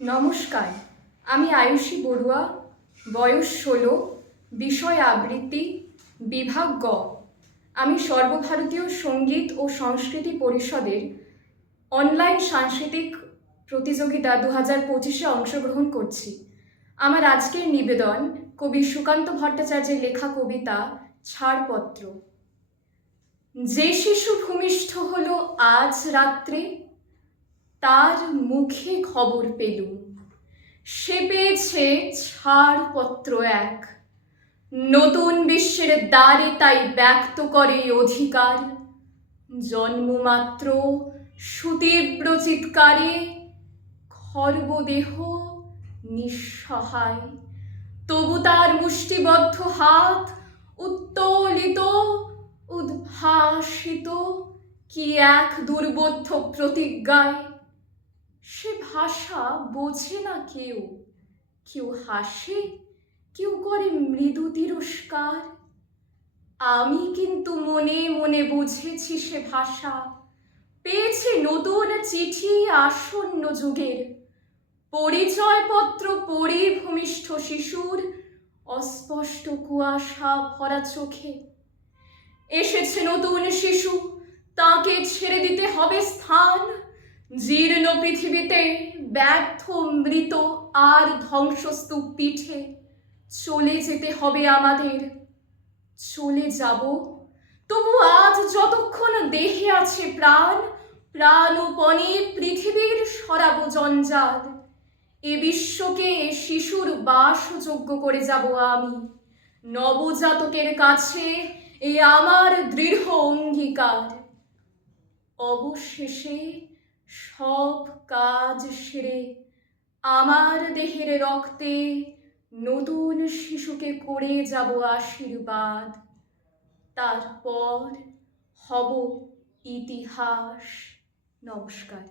নমস্কার, আমি আয়ুষী বড়ুয়া, বয়স ১৬, বিষয় আবৃত্তি, বিভাগ গ। আমি সর্বভারতীয় সঙ্গীত ও সংস্কৃতি পরিষদের অনলাইন সাংস্কৃতিক প্রতিযোগিতা ২০২৫-এ অংশগ্রহণ করছি। আমার আজকের নিবেদন কবি সুকান্ত ভট্টাচার্যের লেখা কবিতা ছাড়পত্র। যে শিশু ভূমিষ্ঠ হলো আজ রাত্রে, তার মুখে খবর পেলুম, সে পেয়েছে ছাড়পত্র এক। নতুন বিশ্বের দ্বারে তাই ব্যক্ত করে অধিকার। জন্মমাত্র সুতীব্র চিৎকারে খর্বদেহ নিঃসহায়, তবু তার মুষ্টিবদ্ধ হাত উত্তোলিত, উদ্ভাসিত কি এক দুর্বোধ্য প্রতিজ্ঞায়। সে ভাষা বোঝে না কেউ, কেউ হাসে, কেউ করে মৃদু তিরস্কার। আমি কিন্তু মনে মনে বুঝেছি সে ভাষা পেয়েছে নতুন চিঠি আসন্ন যুগের। পরিচয়পত্র পড়ি ভূমিষ্ঠ শিশুর অস্পষ্ট কুয়াশা ভরা চোখে। এসেছে নতুন শিশু, তাকে ছেড়ে দিতে হবে স্থান। জীর্ণ পৃথিবীতে ব্যর্থ মৃত আর ধ্বংসস্তূপ পিঠে চলে যেতে হবে আমাদের। চলে যাব, তবু আজ যতক্ষণ দেহে আছে প্রাণ, প্রাণপণে পৃথিবীর সরাবো জঞ্জাল। এ বিশ্বকে শিশুর বাসযোগ্য করে যাব আমি। নবজাতকের কাছে এ আমার দৃঢ় অঙ্গীকার। অবশেষে সব কাজ সেরে আমার দেহের রক্তে নতুন শিশুকে করে যাব আশীর্বাদ। তারপর হব ইতিহাস। নমস্কার।